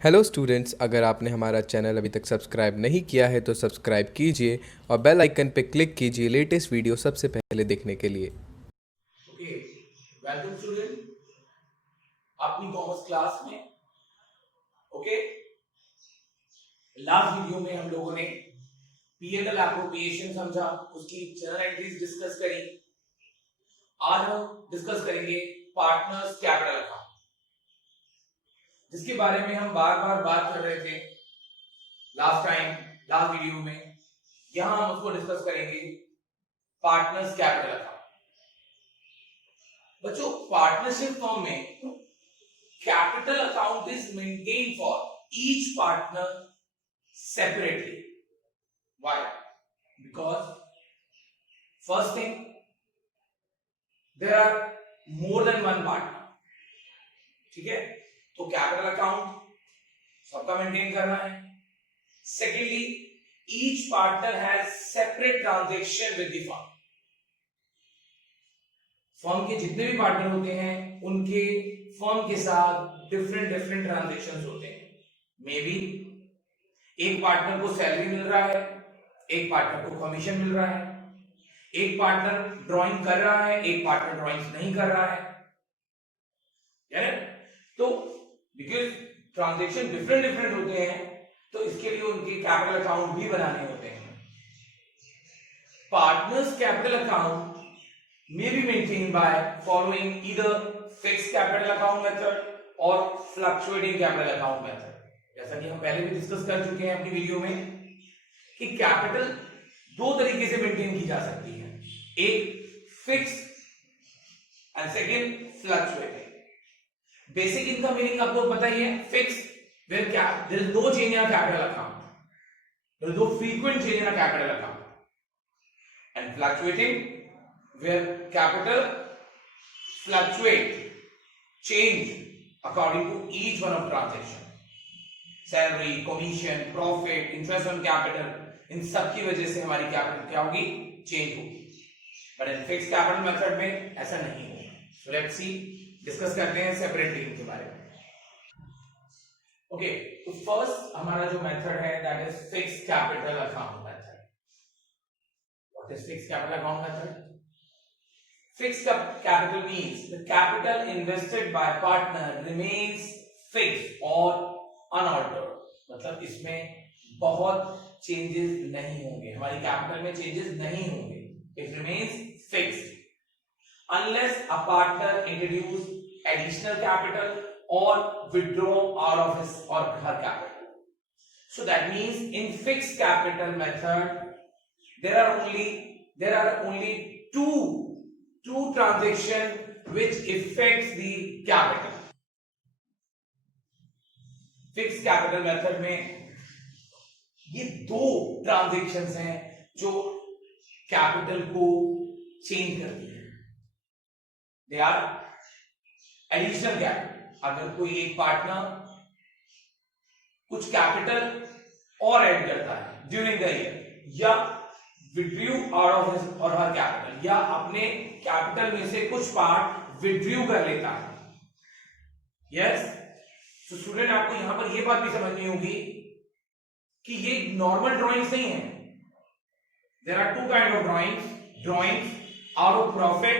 Hello students, अगर आपने हमारा चैनल अभी तक सब्सक्राइब नहीं किया है तो सब्सक्राइब कीजिए और बेल आइकन पर क्लिक कीजिए लेटेस्ट वीडियो सबसे पहले देखने के लिए। ओके, वेलकम स्टूडेंट अपनी कॉमर्स क्लास में। ओके, लास्ट वीडियो में हम लोगों ने पीएनएल एप्रोप्रिएशन समझा, उसकी जनरल एंट्रीज डिस्कस करी। आज हम डिस्कस करेंगे पार्टनर्स कैपिटल अकाउंट, जिसके बारे में हम बार बार बात कर रहे थे लास्ट वीडियो में। यहां हम उसको डिस्कस करेंगे पार्टनर्स कैपिटल अकाउंट। बच्चों, पार्टनरशिप फॉर्म में capital account is maintain for each partner separately. Why? Because first thing, there are more than one partner. ठीक है, तो कैपिटल अकाउंट सबका मेंटेन करना है। Secondly, each partner has separate transaction with the firm. Firm के जितने भी partner होते हैं उनके फर्म के साथ डिफरेंट डिफरेंट ट्रांजेक्शंस होते हैं। मे बी एक पार्टनर को सैलरी मिल रहा है, एक पार्टनर को कमीशन मिल रहा है, एक पार्टनर ड्राइंग कर रहा है, एक पार्टनर ड्राइंग नहीं कर रहा है। तो बिकॉज ट्रांजैक्शन डिफरेंट डिफरेंट होते हैं तो इसके लिए उनके कैपिटल अकाउंट भी बनाने होते हैं। Partners capital account may be maintained by following either fixed capital account method or fluctuating capital account method। जैसा कि हम पहले भी डिस्कस कर चुके हैं अपनी वीडियो में कि कैपिटल दो तरीके से मेंटेन की जा सकती है, एक fix and second fluctuating. Basic इनका मीनिंग आपको पता ही है। Fix, where there is no change in capital account, there is no frequent change in capital account. And fluctuating, where capital fluctuate, change according to each one of transaction, salary, commission, profit, interest on capital, इन सब की वजह से हमारी capital क्या होगी, change होगी। But in fix capital method में ऐसा नहीं होगा। सो लेट्स सी, डिस्कस करते हैं सेपरेटली इनके बारे में। ओके, तो फर्स्ट हमारा जो मेथड है that is fix capital account method. What is fix capital account method? Fixed capital means the capital invested by partner remains fixed or unaltered। मतलब इसमें बहुत चेंजेस नहीं होंगे, हमारी कैपिटल में चेंजेस नहीं होंगे। It remains fixed unless a partner introduce additional capital or withdraw out of his or her capital। So that means in fixed capital method there are only two transaction which affects the capital। Fix capital method में ये दो transactions हैं जो capital को change करती है। They are additional capital. अगर कोई एक पार्टनर कुछ कैपिटल और ऐड करता है ड्यूरिंग द ईयर, या विड्रू आउट ऑफ हिज और हर कैपिटल, या अपने कैपिटल में से कुछ पार्ट विड्रू कर लेता है। यस, तो स्टूडेंट आपको यहां पर यह बात भी समझनी होगी कि ये नॉर्मल ड्राइंग्स नहीं है। There are two kind of drawings out of profit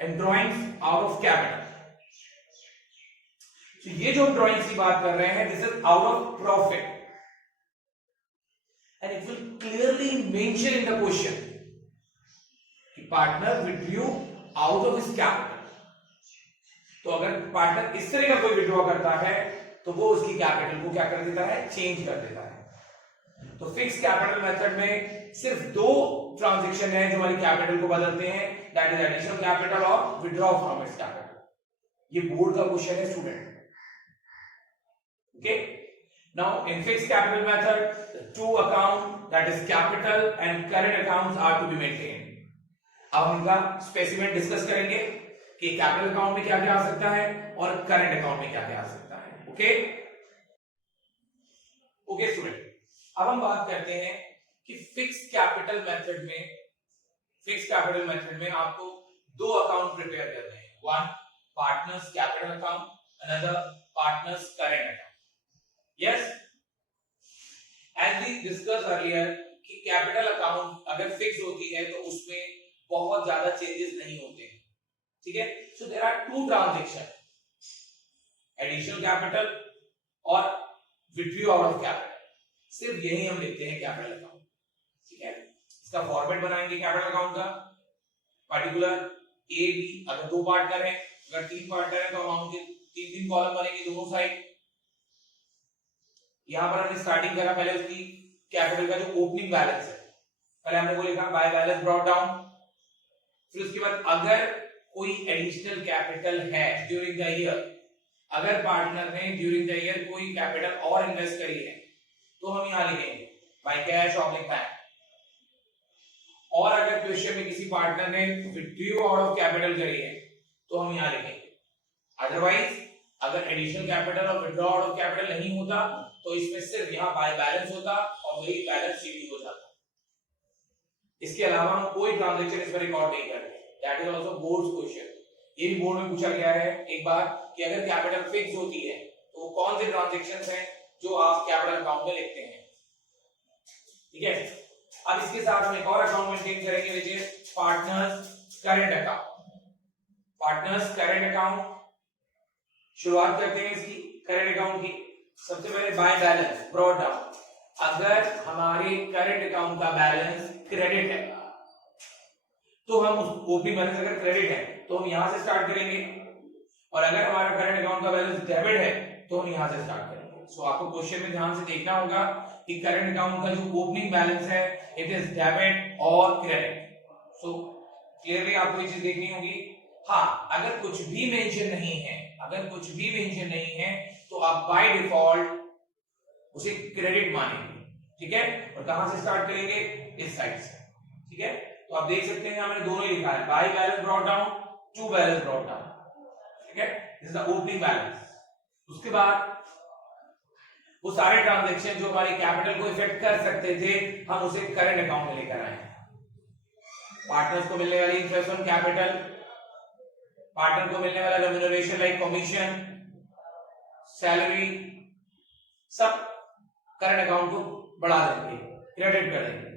and drawings out of capital. तो ये जो ड्राइंग्स की बात कर रहे हैं this is out of profit and it will clearly mention in the question कि partner withdrew out of his capital। तो अगर पार्टनर इस तरह का कोई विड्रॉ करता है तो वो उसकी कैपिटल को क्या कर देता है, चेंज कर देता है। तो फिक्स कैपिटल मेथड में सिर्फ दो ट्रांजैक्शन है जो हमारी कैपिटल को बदलते हैं, दैट इज एडिशनल कैपिटल और विड्रॉ फ्रॉम इट्स कैपिटल। ये बोर्ड का क्वेश्चन है student. Okay, now in fixed capital method the two account that is capital and current accounts are to be maintained। अब हम इनका स्पेसिफिक डिस्कस करेंगे कि capital account में क्या क्या आ सकता है और करंट अकाउंट में क्या क्या आ सकता है। ओके ओके स्टूडेंट, अब हम बात करते हैं कि फिक्स कैपिटल मेथड में आपको दो अकाउंट प्रिपेयर करने हैं। One partners capital account, another partners current account. Discuss earlier कि कैपिटल अकाउंट अगर फिक्स होती है तो उसमें बहुत ज्यादा चेंजेस नहीं होते हैं, ठीक है। So there are two transaction, additional capital और विथड्रॉ आउट ऑफ कैपिटल, सिर्फ यही हम लिखते हैं कैपिटल अकाउंट, ठीक है। इसका फॉर्मेट बनाएंगे कैपिटल अकाउंट का, पर्टिकुलर ए बी, अगर दो पार्टनर है, अगर तीन पार्टनर है तो अमाउंट के तीन तीन कॉलम बनेंगे दोनों साइड। यहां पर हमने स्टार्टिंग करा पहले उसकी कैपिटल का जो ओपनिंग बैलेंस है, पहले हमने वो लिखा बाय बैलेंस ब्रॉट डाउन। फिर उसके बाद अगर कोई एडिशनल कैपिटल है ड्यूरिंग द ईयर, अगर पार्टनर ने ड्यूरिंग द ईयर कोई कैपिटल और इन्वेस्ट करी है तो हम यहां लिखेंगे बाय कैश ऑब्लिक बैंक। और अगर क्वेश्चन में किसी पार्टनर ने विथड्रॉ आउट ऑफ कैपिटल करी है तो हम यहां लिखेंगे। अदरवाइज अगर एडिशनल कैपिटल और विथड्रॉ आउट ऑफ कैपिटल नहीं होता तो इसमें सिर्फ यहां बाय बैलेंस होता और वही बैलेंस शीट हो जाता। इसके अलावा हम कोई ट्रांजैक्शन इसमें रिकॉर्ड नहीं करते। That is also boards question, ये भी बोर्ड में पूछा गया है एक बार कि अगर कैपिटल फिक्स होती है तो कौन से ट्रांजैक्शंस हैं जो आप कैपिटल अकाउंट में लिखते हैं, ठीक है। अब इसके साथ हम एक और अकाउंट मेंटेन करेंगे which is partners current account. Partners current account, शुरुआत करते हैं इसकी करंट अकाउंट की। सबसे पहले बाय बैलेंस ब्रॉट डाउन, अगर हमारे करंट अकाउंट का बैलेंस क्रेडिट है तो हम उस ओपनिंग बैलेंस अगर क्रेडिट है तो हम यहां से स्टार्ट करेंगे, और अगर हमारा करंट अकाउंट का बैलेंस डेबिट है तो हम यहां से स्टार्ट करेंगे। सो आपको क्वेश्चन में ध्यान से देखना होगा कि करंट अकाउंट का जो ओपनिंग बैलेंस है इट इज डेबिट और क्रेडिट। सो क्लियरली आपको ये चीज देखनी होगी। हाँ, अगर कुछ भी मेंशन नहीं है, अगर कुछ भी मेंशन नहीं है तो आप बाय डिफॉल्ट उसे क्रेडिट मानेंगे, ठीक है। और कहां से स्टार्ट करेंगे, इस साइड से, ठीक है। तो आप देख सकते हैं हमने दोनों ही लिखा है by balance brought down to balance brought down, ठीक है। This is the opening balance. उसके बाद वो सारे ट्रांजैक्शन जो हमारे कैपिटल को इफेक्ट कर सकते थे हम उसे करंट अकाउंट में लेकर आए। पार्टनर्स को मिलने वाली इंटरेस्ट ऑन कैपिटल, पार्टनर को मिलने वाला रेम्यूनरेशन लाइक कमीशन, सैलरी, सब करंट अकाउंट को बढ़ा देंगे, क्रेडिट कर देंगे।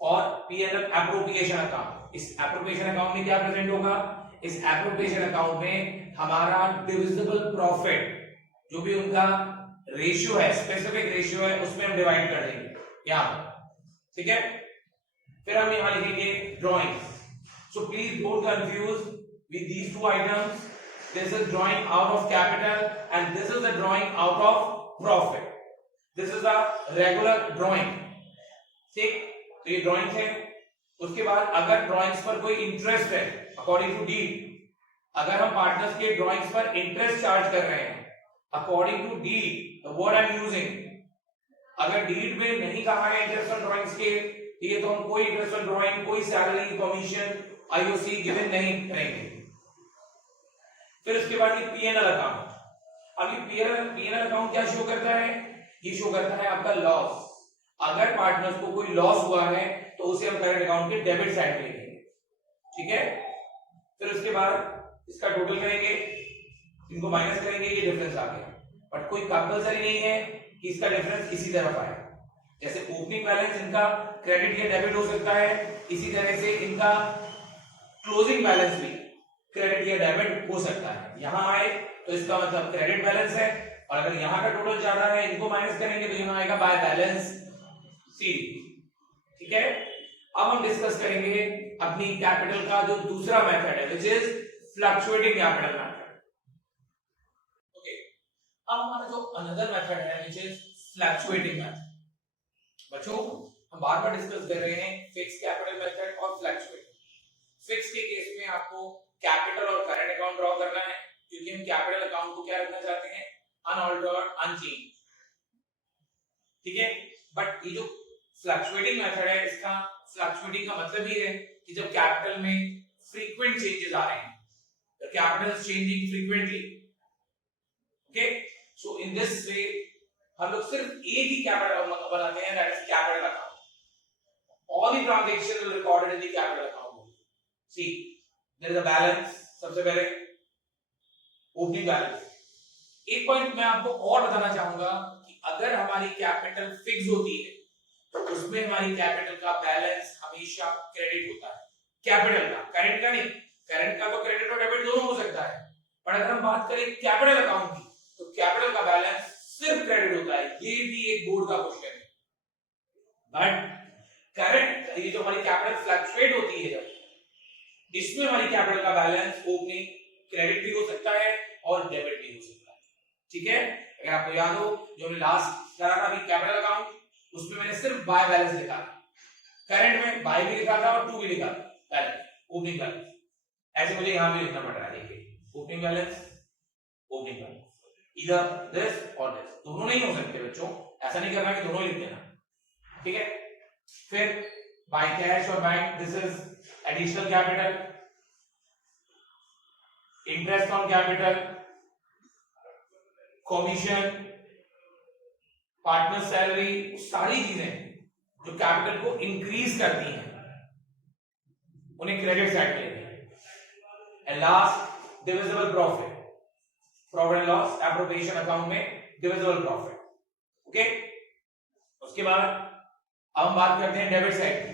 और पीएनएल एप्रोप्रिएशन अकाउंट, इस एप्रोप्रिएशन अकाउंट में क्या प्रेजेंट होगा, इस एप्रोप्रिएशन अकाउंट में हमारा डिविजिबल प्रॉफिट जो भी उनका रेशियो है, स्पेसिफिक रेशियो है, उसमें हम डिवाइड कर देंगे यहां पर, ठीक है। फिर हम यहां लिखेंगे drawings. So please don't confuse with these two items. This is drawing out of capital and this is the drawing out of profit. This is the regular drawing, ठीक। तो ये ड्राइंग है। उसके बाद अगर ड्राइंग्स पर कोई इंटरेस्ट है अकॉर्डिंग टू डीड, अगर हम पार्टनर्स के ड्राइंग्स पर इंटरेस्ट चार्ज कर रहे हैं according to deed, the word I am using, अगर डीड में नहीं कहा है इंटरेस्ट ऑन ड्राइंग्स के, ये तो हम कोई इंटरेस्ट ऑन ड्राइंग, कोई सैलरी, कमीशन, आईओसी गिवन नहीं करेंगे। फिर उसके बाद ये पीएनएल अकाउंट। अब ये पीएनएल अकाउंट क्या शो करता है, ये शो करता है आपका लॉस। अगर पार्टनर्स को कोई लॉस हुआ है तो उसे हम करंट अकाउंट के डेबिट साइड में लिखेंगे, ठीक है। फिर उसके बाद इसका टोटल करेंगे, इनको माइनस करेंगे, ये डिफरेंस आ गया। बट कोई कंपलसरी नहीं है कि इसका डिफरेंस इसी तरफ आए। जैसे ओपनिंग बैलेंस इनका क्रेडिट या डेबिट हो सकता है, इसी तरह से इनका क्लोजिंग बैलेंस भी क्रेडिट या डेबिट हो सकता है। यहां आए तो इसका मतलब क्रेडिट बैलेंस है, और अगर यहां का टोटल ज्यादा है, इनको माइनस करेंगे तो यहां आएगा बाय बैलेंस सी, ठीक है। अब हम डिस्कस करेंगे अपनी कैपिटल का जो दूसरा मेथड है which is fluctuating capital method. Okay, अब हमारा जो अनदर मेथड है विच इज फ्लक्चुएटिंग मेथड। बच्चों, हम बार बार डिस्कस कर रहे हैं फिक्स कैपिटल मेथड और फ्लक्चुएट। फिक्स के केस में आपको कैपिटल और करंट अकाउंट ड्रॉ करना है, क्योंकि हम कैपिटल अकाउंट को क्या रखना चाहते हैं, अनऑल्टर्ड, अनचेंज, ठीक है। बट ये जो फ्लक्चुएटिंग मेथड है, इसका फ्लक्चुएटिंग का मतलब ये है कि जब कैपिटल में फ्रीक्वेंट चेंजेस आ रहे हैं, the capital is changing frequently, okay. So in this way हम लोग सिर्फ एक ही कैपिटल बनाते हैं, that is capital account. All the transaction will recorded in the capital account. See there is a balance, सबसे पहले ओपनिंग बैलेंस। एक पॉइंट मैं आपको और बताना चाहूंगा कि अगर हमारी कैपिटल फिक्स होती है उसमें हमारी कैपिटल का बैलेंस हमेशा क्रेडिट होता है, कैपिटल का, करंट का नहीं। करंट का तो क्रेडिट और डेबिट दोनों हो सकता है, पर अगर हम बात करें कैपिटल अकाउंट की तो कैपिटल का बैलेंस सिर्फ क्रेडिट होता है। ये भी एक बोर्ड का क्वेश्चन है। बट करंट, ये जो हमारी कैपिटल फ्लक्चुएट होती है जब, इसमें हमारी कैपिटल का बैलेंस ओपनिंग क्रेडिट भी हो सकता है और डेबिट भी हो सकता है। ठीक है, अगर आपको याद हो जो हमने लास्ट करा था अभी कैपिटल अकाउंट, उसमें मैंने सिर्फ बाय बैलेंस लिखा था, करंट में बाय भी लिखा था और टू भी लिखा था, बैलेंस, ओपनिंग बैलेंस। ऐसे मुझे यहां भी लिखना पड़ रहा है, देखिए ओपनिंग बैलेंस, ओपनिंग बैलेंस, इधर दिस और दिस, दोनों नहीं हो सकते बच्चों, ऐसा नहीं करना कि दोनों ही लिख देना। ठीक है, फिर बाय कैश और bank, this is additional capital, interest on capital, commission, partner salary, सारी चीजें जो कैपिटल को इंक्रीज करती हैं उन्हें क्रेडिट साइड में लेते हैं। And last divisible profit, profit and loss appropriation account में डिविजिबल प्रॉफिट। ओके, उसके बाद अब हम बात करते हैं डेबिट साइड की।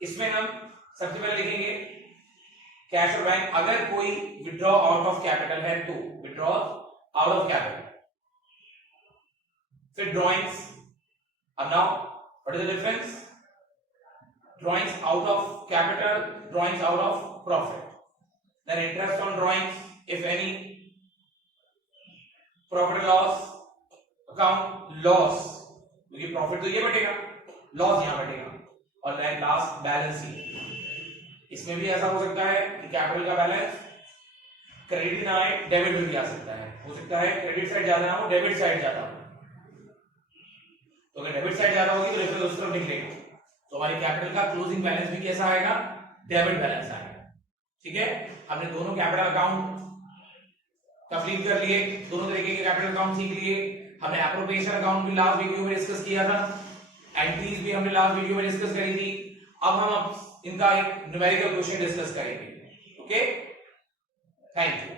इसमें हम सबसे पहले लिखेंगे कैश और बैंक, अगर कोई विड्रॉ आउट ऑफ कैपिटल है तो विड्रॉ आउट ऑफ कैपिटल। फिर ड्रॉइंग्स, अब now what is the difference, drawings out of capital, drawings out of profit, then interest on drawings if any, profit loss account, loss क्योंकि profit तो ये बटेगा, loss यहां बटेगा, और then last balance sheet. इसमें भी ऐसा हो सकता है कि कैपिटल का बैलेंस क्रेडिट ना आए, डेबिट में भी आ सकता है, हो सकता है क्रेडिट साइड ज्यादा ना हो, डेबिट साइड ज्यादा हो। तो अगर डेबिट साइड ज्यादा होगी तो रेफरेंस उस तरफ निकलेगा, तो हमारी कैपिटल का क्लोजिंग बैलेंस भी कैसा आएगा, डेबिट बैलेंस आएगा। ठीक है, हमने दोनों कैपिटल अकाउंट कंप्लीट कर लिए, दोनों तरीके के कैपिटल अकाउंट सीख लिए। हमने एप्रोप्रिएशन अकाउंट भी लास्ट वीडियो में डिस्कस किया था, एंट्रीज भी हमने लास्ट वीडियो में डिस्कस करी थी। अब हम इनका एक न्यूमेरिकल क्वेश्चन डिस्कस करेंगे। Okay, thank you.